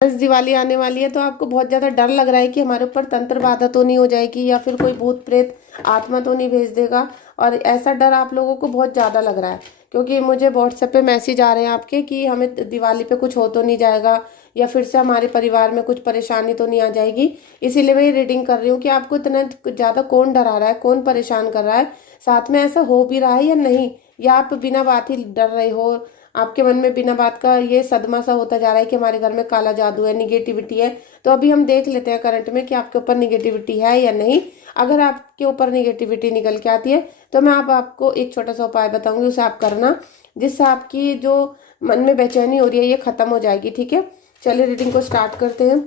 बस दिवाली आने वाली है तो आपको बहुत ज़्यादा डर लग रहा है कि हमारे ऊपर तंत्र बाधा तो नहीं हो जाएगी या फिर कोई भूत प्रेत आत्मा तो नहीं भेज देगा। और ऐसा डर आप लोगों को बहुत ज़्यादा लग रहा है क्योंकि मुझे व्हाट्सएप पे मैसेज आ रहे हैं आपके कि हमें दिवाली पे कुछ हो तो नहीं जाएगा या फिर से हमारे परिवार में कुछ परेशानी तो नहीं आ जाएगी। इसीलिए मैं ये रीडिंग कर रही हूँ कि आपको इतना ज़्यादा कौन डरा रहा है, कौन परेशान कर रहा है, साथ में ऐसा हो भी रहा है या नहीं, या आप बिना बात ही डर रहे हो। आपके मन में बिना बात का ये सदमा सा होता जा रहा है कि हमारे घर में काला जादू है, निगेटिविटी है। तो अभी हम देख लेते हैं करंट में कि आपके ऊपर निगेटिविटी है या नहीं। अगर आपके ऊपर निगेटिविटी निकल के आती है तो मैं आपको एक छोटा सा उपाय बताऊंगी, उसे आप करना, जिससे आपकी जो मन में बेचैनी हो रही है ये खत्म हो जाएगी। ठीक है, चलिए रीडिंग को स्टार्ट करते हैं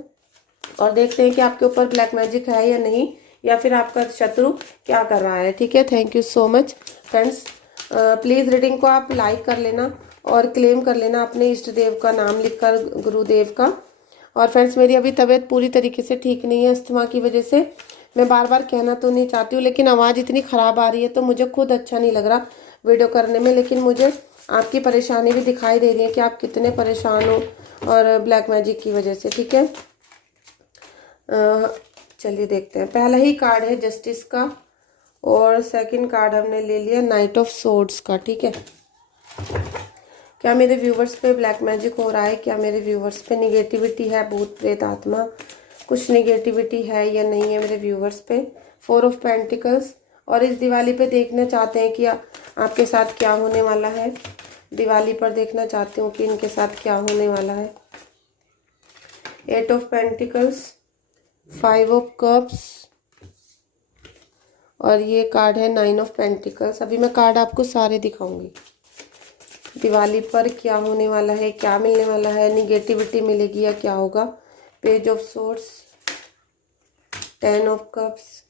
और देखते हैं कि आपके ऊपर ब्लैक मैजिक है या नहीं, या फिर आपका शत्रु क्या कर रहा है। ठीक है, thank you so much friends. Please reading को आप लाइक कर लेना और क्लेम कर लेना अपने इष्ट देव का नाम लिखकर, गुरुदेव का। और फ्रेंड्स, मेरी अभी तबीयत पूरी तरीके से ठीक नहीं है अस्थमा की वजह से। मैं बार बार कहना तो नहीं चाहती हूँ लेकिन आवाज़ इतनी ख़राब आ रही है तो मुझे खुद अच्छा नहीं लग रहा वीडियो करने में। लेकिन मुझे आपकी परेशानी भी दिखाई दे रही है कि आप कितने परेशान हो और ब्लैक मैजिक की वजह से। ठीक है, चलिए देखते हैं। पहला ही कार्ड है जस्टिस का और सेकंड कार्ड हमने ले लिया नाइट ऑफ सोर्ड्स का। ठीक है, क्या मेरे व्यूवर्स पे ब्लैक मैजिक हो रहा है, क्या मेरे व्यूवर्स पे निगेटिविटी है, भूत प्रेत आत्मा कुछ निगेटिविटी है या नहीं है मेरे व्यूवर्स पे। 4 ऑफ पेंटिकल्स, और इस दिवाली पे देखना चाहते हैं कि आपके साथ क्या होने वाला है। दिवाली पर देखना चाहती हूँ कि इनके साथ क्या होने वाला है। 8 ऑफ पेंटिकल्स, 5 ऑफ कप्स और ये कार्ड है 9 ऑफ पेंटिकल्स। अभी मैं कार्ड आपको सारे दिखाऊंगी। दिवाली पर क्या होने वाला है, क्या मिलने वाला है, निगेटिविटी मिलेगी या क्या होगा। Page of source, 10 of cups.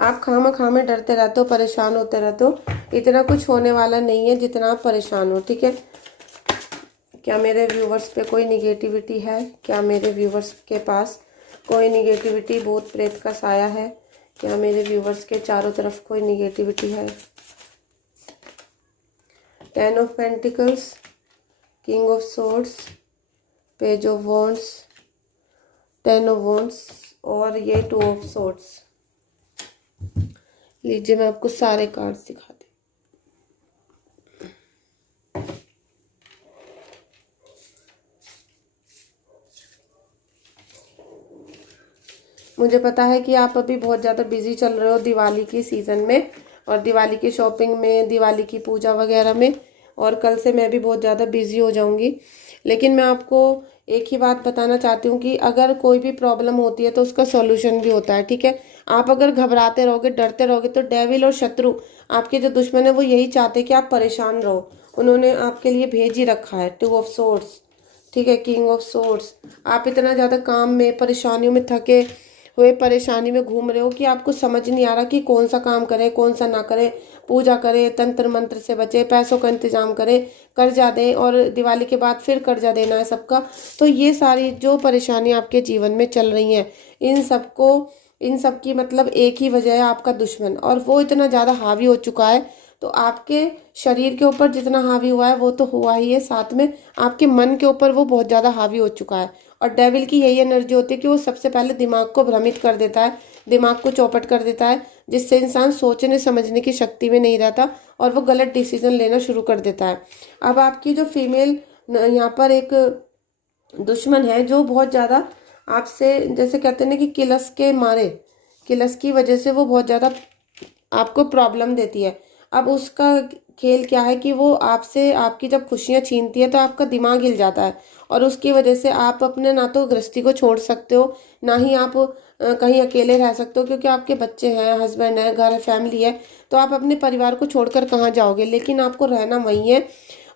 आप खामा में डरते रहते हो, परेशान होते रहते हो, इतना कुछ होने वाला नहीं है जितना आप परेशान हो। ठीक है, क्या मेरे व्यूवर्स पे कोई निगेटिविटी है, क्या मेरे व्यूवर्स के पास कोई निगेटिविटी, भूत प्रेत का साया है, क्या मेरे व्यूवर्स के चारों तरफ कोई निगेटिविटी है। 10 of pentacles, king of swords, page of wands, 10 of wands और ये 2 ऑफ सोर्ड्स। लीजिए मैं आपको सारे कार्ड्स दिखाती हूँ। मुझे पता है कि आप अभी बहुत ज़्यादा बिजी चल रहे हो दिवाली की सीज़न में और दिवाली की शॉपिंग में, दिवाली की पूजा वगैरह में, और कल से मैं भी बहुत ज़्यादा बिजी हो जाऊंगी। लेकिन मैं आपको एक ही बात बताना चाहती हूँ कि अगर कोई भी प्रॉब्लम होती है तो उसका सॉल्यूशन भी होता है। ठीक है, आप अगर घबराते रहोगे, डरते रहोगे तो डेविल और शत्रु, आपके जो दुश्मन है, वो यही चाहते हैं कि आप परेशान रहो। उन्होंने आपके लिए भेज ही रखा है 2 ऑफ सोर्ड्स। ठीक है, किंग ऑफ सोर्ड्स। आप इतना ज़्यादा काम में, परेशानियों में थके हुए, परेशानी में घूम रहे हो कि आपको समझ नहीं आ रहा कि कौन सा काम करें, कौन सा ना करें। पूजा करें, तंत्र मंत्र से बचे, पैसों का इंतजाम करें, कर्जा दें, और दिवाली के बाद फिर कर्जा देना है सबका। तो ये सारी जो परेशानी आपके जीवन में चल रही हैं, इन सब की मतलब एक ही वजह है, आपका दुश्मन। और वो इतना ज़्यादा हावी हो चुका है, तो आपके शरीर के ऊपर जितना हावी हुआ है वो तो हुआ ही है, साथ में आपके मन के ऊपर वो बहुत ज़्यादा हावी हो चुका है। और डेविल की यही एनर्जी होती है कि वो सबसे पहले दिमाग को भ्रमित कर देता है, दिमाग को चौपट कर देता है, जिससे इंसान सोचने समझने की शक्ति में नहीं रहता और वो गलत डिसीजन लेना शुरू कर देता है। अब आपकी जो फीमेल यहाँ पर एक दुश्मन है जो बहुत ज़्यादा आपसे, जैसे कहते हैं ना कि किलस के मारे, किलस की वजह से वो बहुत ज़्यादा आपको प्रॉब्लम देती है। अब उसका खेल क्या है कि वो आपसे, आपकी जब खुशियाँ छीनती है तो आपका दिमाग हिल जाता है और उसकी वजह से आप अपने ना तो गृहस्थी को छोड़ सकते हो, ना ही आप कहीं अकेले रह सकते हो, क्योंकि आपके बच्चे हैं, हस्बैंड है, घर है, फैमिली है। तो आप अपने परिवार को छोड़कर कहाँ जाओगे, लेकिन आपको रहना वहीं है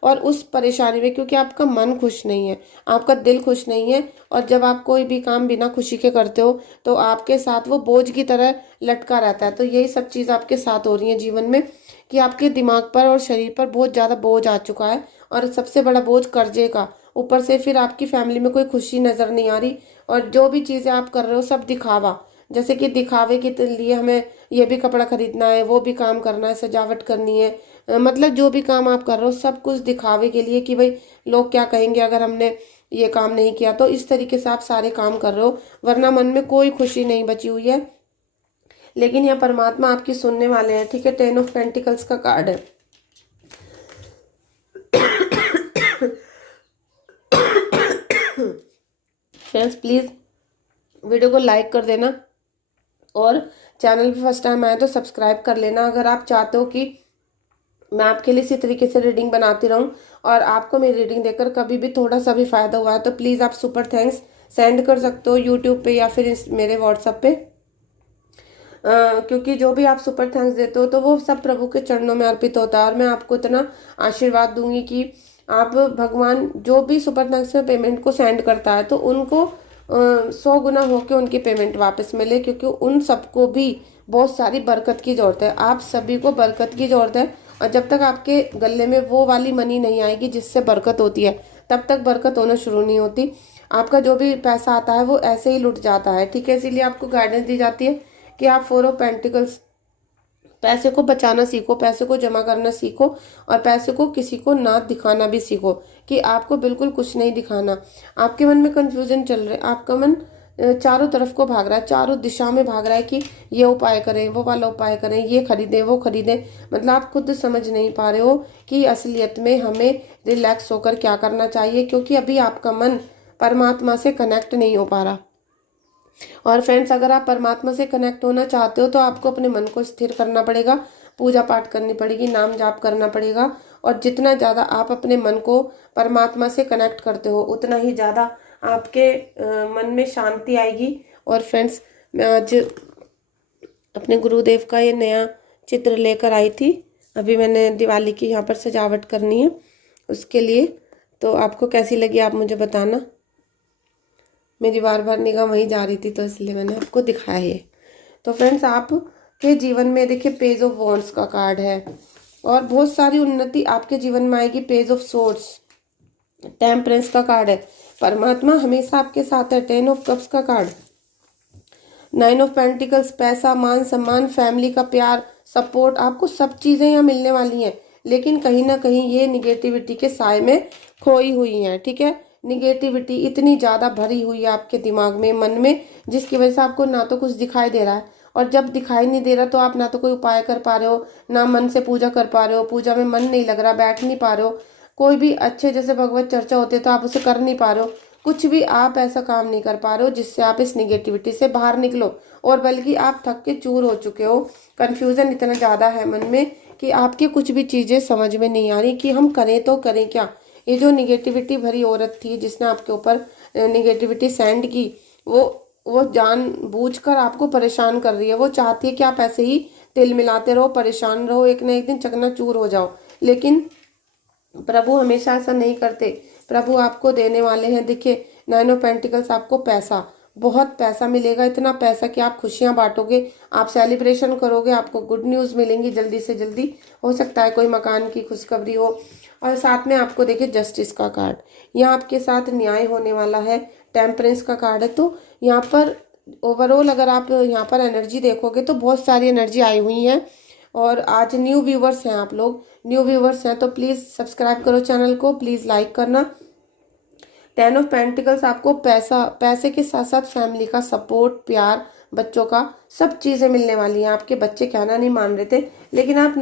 और उस परेशानी में, क्योंकि आपका मन खुश नहीं है, आपका दिल खुश नहीं है। और जब आप कोई भी काम बिना खुशी के करते हो तो आपके साथ वो बोझ की तरह लटका रहता है। तो यही सब चीज़ आपके साथ हो रही है जीवन में कि आपके दिमाग पर और शरीर पर बहुत ज़्यादा बोझ आ चुका है, और सबसे बड़ा बोझ कर्जे का। ऊपर से फिर आपकी फैमिली में कोई खुशी नज़र नहीं आ रही, और जो भी चीज़ें आप कर रहे हो सब दिखावा, जैसे कि दिखावे के लिए हमें ये भी कपड़ा खरीदना है, वो भी काम करना है, सजावट करनी है, मतलब जो भी काम आप कर रहे हो सब कुछ दिखावे के लिए कि भाई लोग क्या कहेंगे अगर हमने ये काम नहीं किया, तो इस तरीके से आप सारे काम कर रहे हो, वरना मन में कोई खुशी नहीं बची हुई है। लेकिन यह परमात्मा आपकी सुनने वाले हैं, ठीक है। 10 ऑफ पेंटिकल्स का कार्ड है। फ्रेंड्स प्लीज़ वीडियो को लाइक कर देना और चैनल पे फर्स्ट टाइम आए तो सब्सक्राइब कर लेना। अगर आप चाहते हो कि मैं आपके लिए इसी तरीके से रीडिंग बनाती रहूं और आपको मेरी रीडिंग देकर कभी भी थोड़ा सा भी फ़ायदा हुआ है तो प्लीज़ आप सुपर थैंक्स सेंड कर सकते हो यूट्यूब पे या फिर मेरे व्हाट्सएप पे। क्योंकि जो भी आप सुपर थैंक्स देते हो तो वो सब प्रभु के चरणों में अर्पित होता है और मैं आपको इतना आशीर्वाद दूंगी कि आप भगवान जो भी सुपर थैंक्स में पेमेंट को सेंड करता है तो उनको 100 गुना होके उनकी पेमेंट वापस मिले, क्योंकि उन सबको भी बहुत सारी बरकत की ज़रूरत है। आप सभी को बरकत की ज़रूरत है और जब तक आपके गले में वो वाली मनी नहीं आएगी जिससे बरकत होती है तब तक बरकत होना शुरू नहीं होती। आपका जो भी पैसा आता है वो ऐसे ही लुट जाता है, ठीक है। इसीलिए आपको गाइडेंस दी जाती है कि आप 4 ऑफ पेंटिकल्स, पैसे को बचाना सीखो, पैसे को जमा करना सीखो और पैसे को किसी को ना दिखाना भी सीखो कि आपको बिल्कुल कुछ नहीं दिखाना। आपके मन में कंफ्यूजन चल रहा है, आपका मन चारों तरफ को भाग रहा है, चारों दिशा में भाग रहा है कि ये उपाय करें, वो वाला उपाय करें, ये खरीदें, वो खरीदें। मतलब आप खुद समझ नहीं पा रहे हो कि असलियत में हमें रिलैक्स होकर क्या करना चाहिए, क्योंकि अभी आपका मन परमात्मा से कनेक्ट नहीं हो पा रहा। और फ्रेंड्स अगर आप परमात्मा से कनेक्ट होना चाहते हो तो आपको अपने मन को स्थिर करना पड़ेगा, पूजा पाठ करनी पड़ेगी, नाम जाप करना पड़ेगा। और जितना ज़्यादा आप अपने मन को परमात्मा से कनेक्ट करते हो उतना ही ज़्यादा आपके मन में शांति आएगी। और फ्रेंड्स मैं आज अपने गुरुदेव का ये नया चित्र लेकर आई थी, अभी मैंने दिवाली की यहाँ पर सजावट करनी है उसके लिए। तो आपको कैसी लगी आप मुझे बताना। मेरी बार बार निगाह वहीं जा रही थी तो इसलिए मैंने आपको दिखाया है। तो फ्रेंड्स आपके जीवन में देखिए पेज ऑफ वॉन्ड्स का कार्ड है और बहुत सारी उन्नति आपके जीवन में आएगी। पेज ऑफ सोर्ड्स, टेम्परेंस का कार्ड है, परमात्मा हमेशा आपके साथ है। 10 ऑफ कप्स का कार्ड, 9 ऑफ पेंटिकल्स, पैसा, मान सम्मान, फैमिली का प्यार, सपोर्ट, आपको सब चीज़ें यहाँ मिलने वाली हैं। लेकिन कहीं ना कहीं ये निगेटिविटी के साए में खोई हुई हैं, ठीक है। निगेटिविटी इतनी ज़्यादा भरी हुई है आपके दिमाग में, मन में, जिसकी वजह से आपको ना तो कुछ दिखाई दे रहा है और जब दिखाई नहीं दे रहा तो आप ना तो कोई उपाय कर पा रहे हो, ना मन से पूजा कर पा रहे हो, पूजा में मन नहीं लग रहा, बैठ नहीं पा रहे हो, कोई भी अच्छे जैसे भगवत चर्चा होती है तो आप उसे कर नहीं पा रहे हो, कुछ भी आप ऐसा काम नहीं कर पा रहे हो जिससे आप इस निगेटिविटी से बाहर निकलो। और बल्कि आप थक के चूर हो चुके हो, कन्फ्यूज़न इतना ज़्यादा है मन में कि आपकी कुछ भी चीज़ें समझ में नहीं आ रही कि हम करें तो करें क्या। ये जो निगेटिविटी भरी औरत थी जिसने आपके ऊपर निगेटिविटी सेंड की, वो जानबूझकर आपको परेशान कर रही है। वो चाहती है कि आप ऐसे ही तिल मिलाते रहो, परेशान रहो, एक ना एक दिन चकनाचूर हो जाओ। लेकिन प्रभु हमेशा ऐसा नहीं करते, प्रभु आपको देने वाले हैं। देखिए 9 ऑफ पेंटिकल्स, आपको पैसा, बहुत पैसा मिलेगा, इतना पैसा कि आप खुशियां बांटोगे, आप सेलिब्रेशन करोगे, आपको गुड न्यूज़ मिलेंगी जल्दी से जल्दी। हो सकता है कोई मकान की खुशखबरी हो। और साथ में आपको देखिए जस्टिस का कार्ड, यहाँ आपके साथ न्याय होने वाला है। टेम्परेंस का कार्ड है, तो यहाँ पर ओवरऑल अगर आप यहाँ पर एनर्जी देखोगे तो बहुत सारी एनर्जी आई हुई है। और आज न्यू व्यूवर्स हैं, आप लोग न्यू व्यूवर्स हैं तो प्लीज़ सब्सक्राइब करो चैनल को, प्लीज़ लाइक करना। 10 ऑफ पेंटिकल्स, आपको पैसे के साथ साथ फैमिली का सपोर्ट, प्यार, बच्चों का, सब चीज़ें मिलने वाली हैं। आपके बच्चे कहना नहीं मान रहे थे, लेकिन आप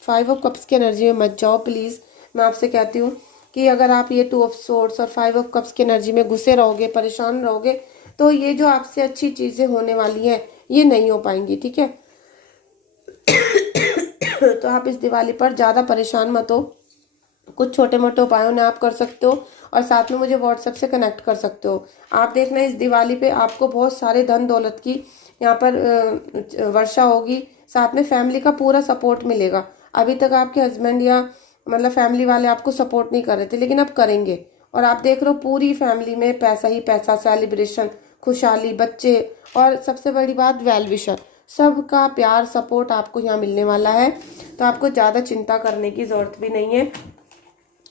5 ऑफ कप्स की एनर्जी में मत जाओ प्लीज़। मैं आपसे कहती हूँ कि अगर आप ये 2 ऑफ सोर्ड्स और 5 ऑफ कप्स की एनर्जी में घुसे रहोगे, परेशान रहोगे, तो ये जो आपसे अच्छी चीज़ें होने वाली हैं ये नहीं हो पाएंगी, ठीक है। तो आप इस दिवाली पर ज़्यादा परेशान मत हो, कुछ छोटे मोटे उपायों ने आप कर सकते हो और साथ में मुझे व्हाट्सएप से कनेक्ट कर सकते हो। आप देखना इस दिवाली पे आपको बहुत सारे धन दौलत की यहाँ पर वर्षा होगी, साथ में फैमिली का पूरा सपोर्ट मिलेगा। अभी तक आपके हस्बैंड या मतलब फैमिली वाले आपको सपोर्ट नहीं कर रहे थे, लेकिन अब करेंगे। और आप देख रहे हो पूरी फैमिली में पैसा ही पैसा, सेलिब्रेशन, खुशहाली, बच्चे और सबसे बड़ी बात वेल विशर, सबका प्यार सपोर्ट आपको यहाँ मिलने वाला है। तो आपको ज़्यादा चिंता करने की ज़रूरत भी नहीं है।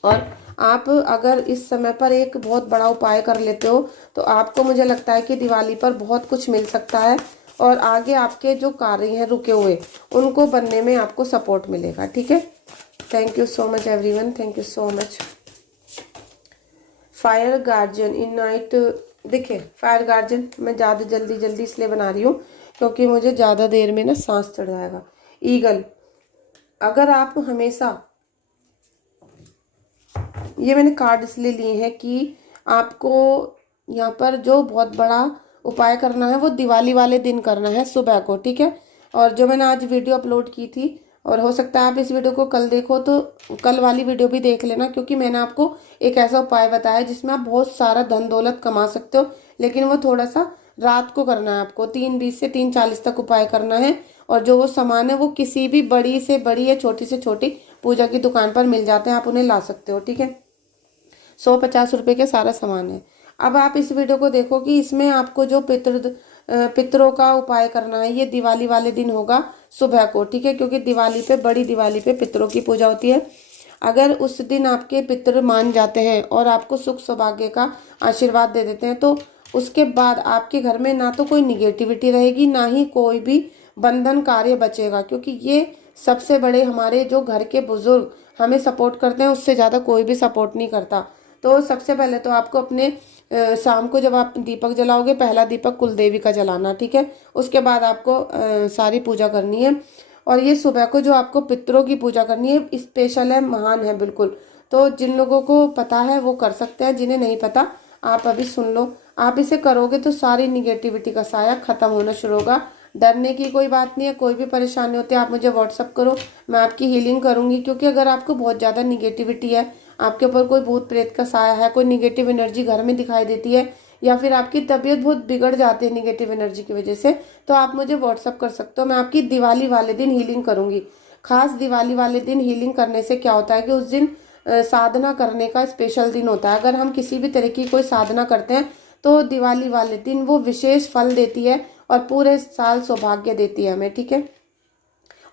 और आप अगर इस समय पर एक बहुत बड़ा उपाय कर लेते हो तो आपको, मुझे लगता है कि दिवाली पर बहुत कुछ मिल सकता है और आगे आपके जो कार्य हैं रुके हुए उनको बनने में आपको सपोर्ट मिलेगा, ठीक है। Thank you so much everyone, thank you so much. Fire guardian ignite. देखिए फायर गार्जियन मैं ज़्यादा जल्दी इसलिए बना रही हूँ क्योंकि मुझे ज़्यादा देर में ना सांस चढ़ जाएगा। ईगल, अगर आप हमेशा, ये मैंने कार्ड इसलिए लिए हैं कि आपको यहाँ पर जो बहुत बड़ा उपाय करना है वो दिवाली वाले दिन करना है सुबह को, ठीक है। और जो मैंने आज वीडियो अपलोड की थी, और हो सकता है आप इस वीडियो को कल देखो तो कल वाली वीडियो भी देख लेना, क्योंकि मैंने आपको एक ऐसा उपाय बताया जिसमें आप बहुत सारा धन दौलत कमा सकते हो, लेकिन वो थोड़ा सा रात को करना है आपको। 3:20 से 3:40 तक उपाय करना है। और जो वो सामान है वो किसी भी बड़ी से बड़ी या छोटी से छोटी पूजा की दुकान पर मिल जाते हैं, आप उन्हें ला सकते हो, ठीक है। 150 रुपये के सारा सामान है। अब आप इस वीडियो को देखो कि इसमें आपको जो पितरों का उपाय करना है ये दिवाली वाले दिन होगा सुबह को, ठीक है। क्योंकि दिवाली पे, बड़ी दिवाली पे पितरों की पूजा होती है। अगर उस दिन आपके पितर मान जाते हैं और आपको सुख सौभाग्य का आशीर्वाद दे देते हैं तो उसके बाद आपके घर में ना तो कोई निगेटिविटी रहेगी, ना ही कोई भी बंधन कार्य बचेगा। क्योंकि ये सबसे बड़े हमारे जो घर के बुजुर्ग हमें सपोर्ट करते हैं, उससे ज़्यादा कोई भी सपोर्ट नहीं करता। तो सबसे पहले तो आपको अपने शाम को जब आप दीपक जलाओगे, पहला दीपक कुलदेवी का जलाना, ठीक है। उसके बाद आपको सारी पूजा करनी है। और ये सुबह को जो आपको पितरों की पूजा करनी है स्पेशल है, महान है बिल्कुल। तो जिन लोगों को पता है वो कर सकते हैं, जिन्हें नहीं पता आप अभी सुन लो। आप इसे करोगे तो सारी निगेटिविटी का साया खत्म होना शुरू होगा। डरने की कोई बात नहीं है। कोई भी परेशानी होती है आप मुझे व्हाट्सअप करो, मैं आपकी हीलिंग करूंगी। क्योंकि अगर आपको बहुत ज़्यादा निगेटिविटी है, आपके ऊपर कोई भूत प्रेत का साया है, कोई निगेटिव एनर्जी घर में दिखाई देती है, या फिर आपकी तबीयत बहुत बिगड़ जाती है निगेटिव एनर्जी की वजह से, तो आप मुझे व्हाट्सअप कर सकते हो। मैं आपकी दिवाली वाले दिन हीलिंग करूंगी। खास दिवाली वाले दिन हीलिंग करने से क्या होता है कि उस दिन साधना करने का स्पेशल दिन होता है। अगर हम किसी भी तरह की कोई साधना करते हैं तो दिवाली वाले दिन वो विशेष फल देती है और पूरे साल सौभाग्य देती है हमें, ठीक है।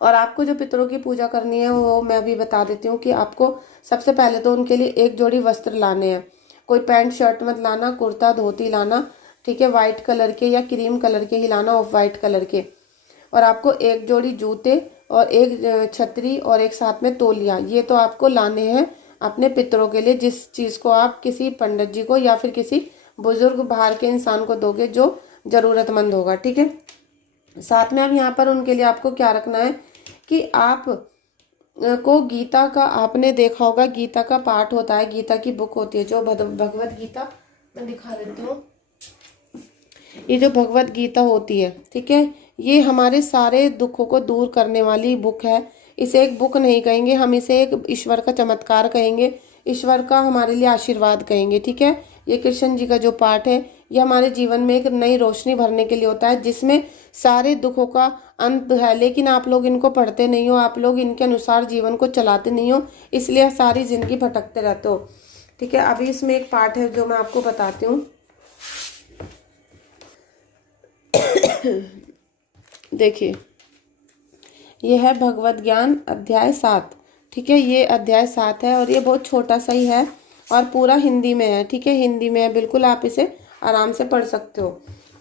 और आपको जो पितरों की पूजा करनी है वो मैं अभी बता देती हूँ कि आपको सबसे पहले तो उनके लिए एक जोड़ी वस्त्र लाने हैं। कोई पैंट शर्ट मत लाना, कुर्ता धोती लाना, ठीक है। वाइट कलर के या क्रीम कलर के ही लाना, ऑफ वाइट कलर के। और आपको एक जोड़ी जूते और एक छतरी और एक साथ में तौलिया, ये तो आपको लाने हैं अपने पितरों के लिए। जिस चीज़ को आप किसी पंडित जी को या फिर किसी बुजुर्ग बाहर के इंसान को दोगे जो ज़रूरतमंद होगा, ठीक है। साथ में अब यहाँ पर उनके लिए आपको क्या रखना है कि आप को गीता का, आपने देखा होगा गीता का पाठ होता है, गीता की बुक होती है जो भगवत गीता, मैं दिखा देती हूँ। ये जो भगवत गीता होती है, ठीक है, ये हमारे सारे दुखों को दूर करने वाली बुक है। इसे एक बुक नहीं कहेंगे, हम इसे एक ईश्वर का चमत्कार कहेंगे, ईश्वर का हमारे लिए आशीर्वाद कहेंगे, ठीक है। ये कृष्ण जी का जो पाठ है ये हमारे जीवन में एक नई रोशनी भरने के लिए होता है, जिसमें सारे दुखों का अंत है। लेकिन आप लोग इनको पढ़ते नहीं हो, आप लोग इनके अनुसार जीवन को चलाते नहीं हो, इसलिए सारी जिंदगी भटकते रहते हो, ठीक है। अभी इसमें एक पाठ है जो मैं आपको बताती हूँ। देखिए ये है भगवत ज्ञान अध्याय 7, ठीक है। ये अध्याय 7 है और ये बहुत छोटा सा ही है और पूरा हिंदी में है, ठीक है। हिंदी में है बिल्कुल, आप इसे आराम से पढ़ सकते हो।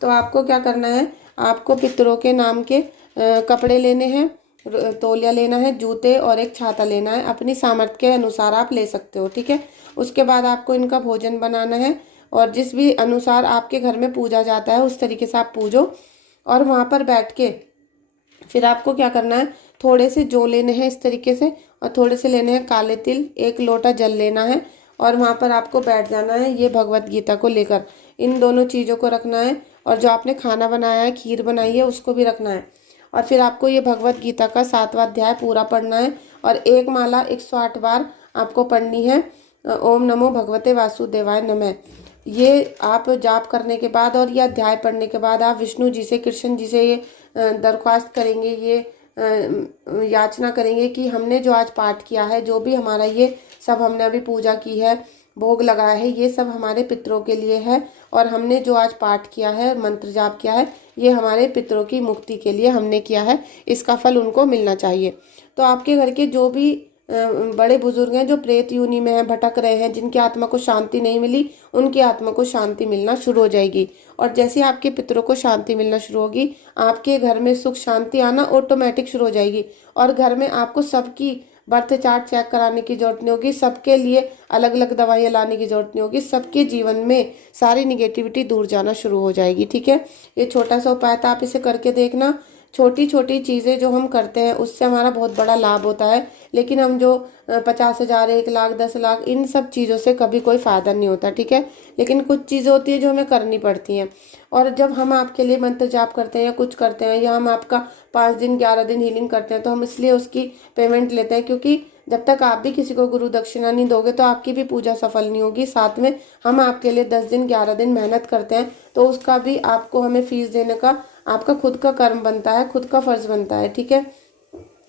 तो आपको क्या करना है, आपको पितरों के नाम के कपड़े लेने हैं, तौलिया लेना है, जूते और एक छाता लेना है। अपनी सामर्थ्य के अनुसार आप ले सकते हो, ठीक है। उसके बाद आपको इनका भोजन बनाना है और जिस भी अनुसार आपके घर में पूजा जाता है उस तरीके से आप पूजो। और वहाँ पर बैठ के फिर आपको क्या करना है, थोड़े से जौ लेने हैं इस तरीके से और थोड़े से लेने हैं काले तिल, एक लोटा जल लेना है और वहाँ पर आपको बैठ जाना है ये भगवत गीता को लेकर। इन दोनों चीज़ों को रखना है और जो आपने खाना बनाया है, खीर बनाई है, उसको भी रखना है। और फिर आपको ये भगवत गीता का 7वां अध्याय पूरा पढ़ना है और एक माला 108 बार आपको पढ़नी है। ओम नमो भगवते वासुदेवाय नमः। ये आप जाप करने के बाद और ये अध्याय पढ़ने के बाद आप विष्णु जी से, कृष्ण जी से ये दरख्वास्त करेंगे, ये याचना करेंगे कि हमने जो आज पाठ किया है, जो भी हमारा ये सब हमने अभी पूजा की है, भोग लगाया है, ये सब हमारे पितरों के लिए है। और हमने जो आज पाठ किया है, मंत्र जाप किया है, ये हमारे पितरों की मुक्ति के लिए हमने किया है, इसका फल उनको मिलना चाहिए। तो आपके घर के जो भी बड़े बुजुर्ग हैं जो प्रेत योनि में हैं, भटक रहे हैं, जिनकी आत्मा को शांति नहीं मिली, उनकी आत्मा को शांति मिलना शुरू हो जाएगी। और जैसे आपके पितरों को शांति मिलना शुरू होगी, आपके घर में सुख शांति आना ऑटोमेटिक शुरू हो जाएगी और घर में आपको सबकी बर्थ चार्ट चेक कराने की जरूरत नहीं होगी, सबके लिए अलग अलग दवाइयाँ लाने की जरूरत नहीं होगी, सबके जीवन में सारी निगेटिविटी दूर जाना शुरू हो जाएगी। ठीक है, ये छोटा सा उपाय था, आप इसे करके देखना। छोटी छोटी चीज़ें जो हम करते हैं उससे हमारा बहुत बड़ा लाभ होता है, लेकिन हम जो 50,000, 1 लाख, 10 लाख, इन सब चीज़ों से कभी कोई फ़ायदा नहीं होता। ठीक है, लेकिन कुछ चीज़ें होती है जो हमें करनी पड़ती हैं। और जब हम आपके लिए मंत्र जाप करते हैं या कुछ करते हैं, या हम आपका 5 दिन 11 दिन हीलिंग करते हैं, तो हम इसलिए उसकी पेमेंट लेते हैं, क्योंकि जब तक आप भी किसी को गुरु दक्षिणा नहीं दोगे तो आपकी भी पूजा सफल नहीं होगी। साथ में हम आपके लिए 10 दिन 11 दिन मेहनत करते हैं, तो उसका भी आपको हमें फीस देने का आपका खुद का कर्म बनता है, खुद का फर्ज बनता है। ठीक है,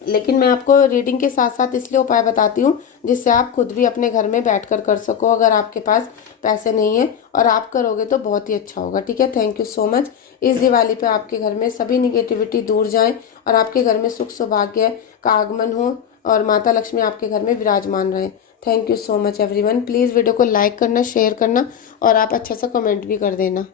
लेकिन मैं आपको रीडिंग के साथ साथ इसलिए उपाय बताती हूँ जिससे आप खुद भी अपने घर में बैठकर कर सको, अगर आपके पास पैसे नहीं है, और आप करोगे तो बहुत ही अच्छा होगा। ठीक है, थैंक यू सो मच। इस दिवाली पे आपके घर में सभी निगेटिविटी दूर जाए और आपके घर में सुख सौभाग्य का आगमन हो और माता लक्ष्मी आपके घर में विराजमान रहे। Thank you so much everyone. Please video को लाइक करना, शेयर करना और आप अच्छा सा कमेंट भी कर देना।